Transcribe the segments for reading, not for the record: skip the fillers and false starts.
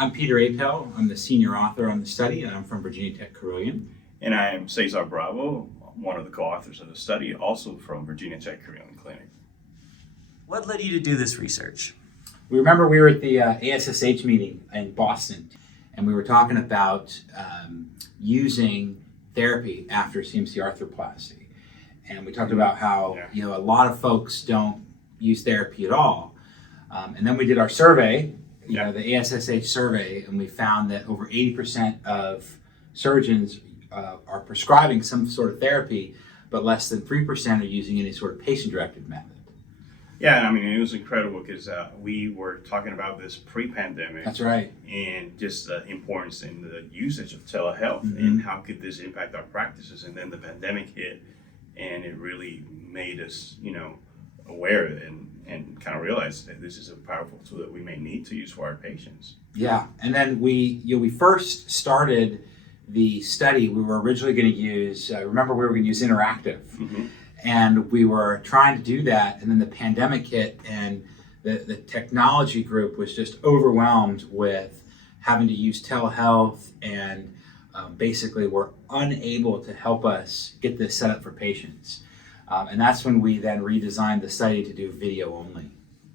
I'm Peter Apel. I'm the senior author on the study, and I'm from Virginia Tech Carilion. And I am Cesar Bravo, one of the co-authors of the study, also from Virginia Tech Carilion Clinic. What led you to do this research? We were at the ASSH meeting in Boston, and we were talking about using therapy after CMC arthroplasty. And we talked about how a lot of folks don't use therapy at all. And then we did our survey, the ASSH survey, and we found that over 80% of surgeons are prescribing some sort of therapy, but less than 3% are using any sort of patient-directed method. Yeah, I mean, it was incredible because we were talking about this pre-pandemic. That's right. And just the importance and the usage of telehealth and how could this impact our practices. And then the pandemic hit, and it really made us, aware and kind of realize that this is a powerful tool that we may need to use for our patients. Yeah, and then we first started the study. We were originally going to use, remember we were going to use interactive. And we were trying to do that, and then the pandemic hit, and the technology group was just overwhelmed with having to use telehealth, and basically were unable to help us get this set up for patients. And that's when we then redesigned the study to do video only.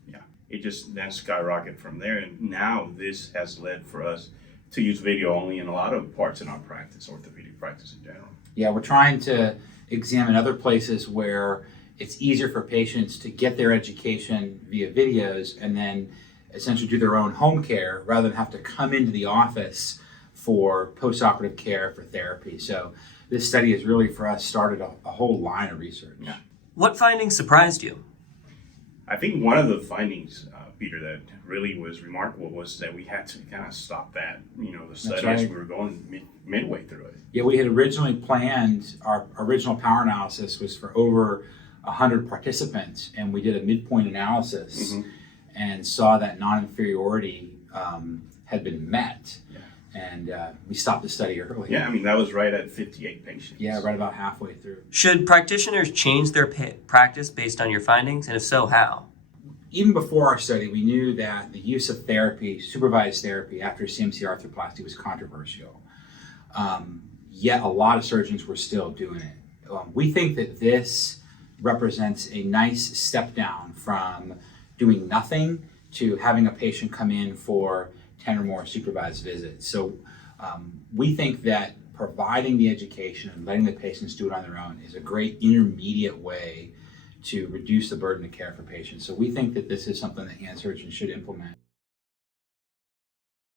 Yeah, it just then skyrocketed from there, and now this has led for us to use video only in a lot of parts in our practice, orthopedic practice in general. Yeah, we're trying to examine other places where it's easier for patients to get their education via videos and then essentially do their own home care rather than have to come into the office for post-operative care for therapy. So this study has really, for us, started a whole line of research. Yeah. What findings surprised you? I think one of the findings, Peter, that really was remarkable was that we had to kind of stop that, the study as we were going midway through it. Yeah, we had originally planned, our original power analysis was for over 100 participants, and we did a midpoint analysis and saw that non-inferiority had been met. And we stopped the study early. Yeah, I mean, that was right at 58 patients. Yeah, right about halfway through. Should practitioners change their practice based on your findings, and if so, how? Even before our study, we knew that the use of therapy, supervised therapy after CMC arthroplasty was controversial. Yet a lot of surgeons were still doing it. We think that this represents a nice step down from doing nothing to having a patient come in for 10 or more supervised visits. So we think that providing the education and letting the patients do it on their own is a great intermediate way to reduce the burden of care for patients. So we think that this is something that hand surgeons should implement.